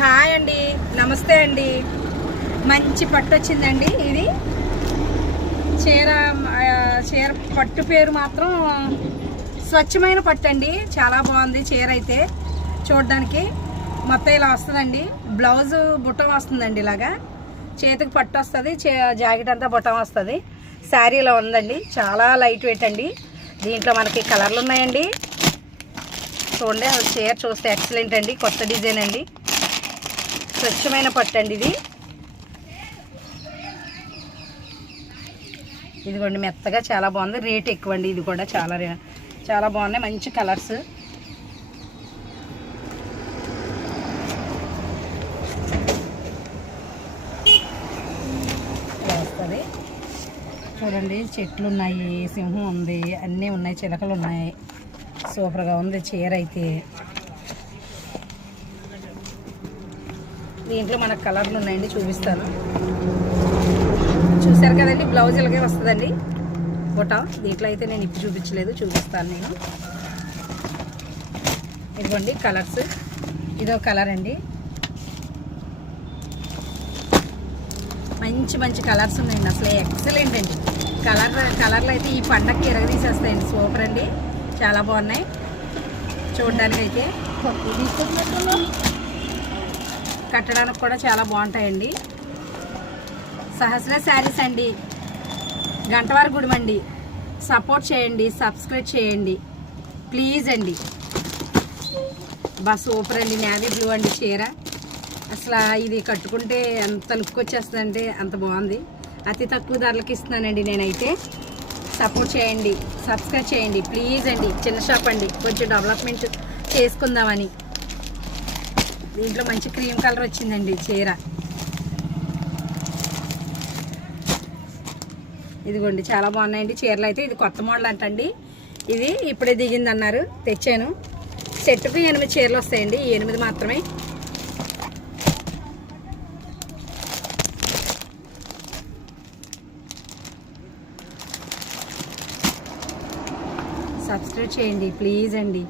Hi అండి, నమస్తే అండి. మంచి పట్టు వచ్చిందండి. ఇది చీర చీర పట్టు పేరు మాత్రం స్వచ్ఛమైన పట్టు అండి. చాలా బాగుంది చీర అయితే చూడడానికి. మొత్తం ఇలా వస్తుందండి. బ్లౌజు బుట్టం వస్తుందండి. ఇలాగా చేతికి పట్టు వస్తుంది, జాకెట్ అంతా బుట్టం వస్తుంది. శారీలో ఉందండి. చాలా లైట్ వెయిట్ అండి. దీంట్లో మనకి కలర్లు ఉన్నాయండి. చూడండి, చీర చూస్తే ఎక్సలెంట్ అండి. కొత్త డిజైన్ అండి. స్వచ్ఛమైన పట్టు అండి ఇది. ఇదిగోండి, మెత్తగా చాలా బాగుంది. రేట్ ఎక్కువ అండి. ఇది కూడా చాలా బాగున్నాయి. మంచి కలర్స్. వస్తుంది చూడండి. చెట్లు ఉన్నాయి, సింహం ఉంది, అన్నీ ఉన్నాయి, చిలకలు ఉన్నాయి. సూపర్గా ఉంది చీర అయితే. దీంట్లో మనకు కలర్లు ఉన్నాయండి, చూపిస్తాను. చూసారు కదండి, బ్లౌజ్ ఇలాగే వస్తుందండి బుట్ట. దీంట్లో అయితే నేను ఇప్పి చూపించలేదు, చూపిస్తాను నేను. ఇదిగోండి కలర్స్. ఇదో కలర్ అండి. మంచి మంచి కలర్స్ ఉన్నాయండి. అసలు ఎక్సలెంట్ అండి. కలర్లు అయితే ఈ పండగకి ఎరగదీసేస్తాయండి. సూపర్ అండి, చాలా బాగున్నాయి చూడడానికి అయితే. కట్టడానికి కూడా చాలా బాగుంటాయండి. సహస్ర శారీస్ అండి, గంటవారి గుడి అండి. సపోర్ట్ చేయండి, సబ్స్క్రైబ్ చేయండి ప్లీజ్ అండి. సూపర్ అండి. నేవీ బ్లూ అండి చీర. అసలు ఇది కట్టుకుంటే ఎంత లుక్ వచ్చేస్తుందంటే అంత బాగుంది. అతి తక్కువ ధరలకు ఇస్తున్నానండి నేనైతే. సపోర్ట్ చేయండి, సబ్స్క్రైబ్ చేయండి ప్లీజ్ అండి. చిన్న షాప్ అండి, కొంచెం డెవలప్మెంట్ చేసుకుందామని. దీంట్లో మంచి క్రీమ్ కలర్ వచ్చిందండి చీర. ఇదిగోండి, చాలా బాగున్నాయండి చీరలు అయితే. ఇది కొత్త మోడల్ అంటండి. ఇది ఇప్పుడే దిగింది అన్నారు, తెచ్చాను. సెట్కి 8 చీరలు వస్తాయండి. 8 మాత్రమే. సబ్స్క్రైబ్ చేయండి ప్లీజ్ అండి.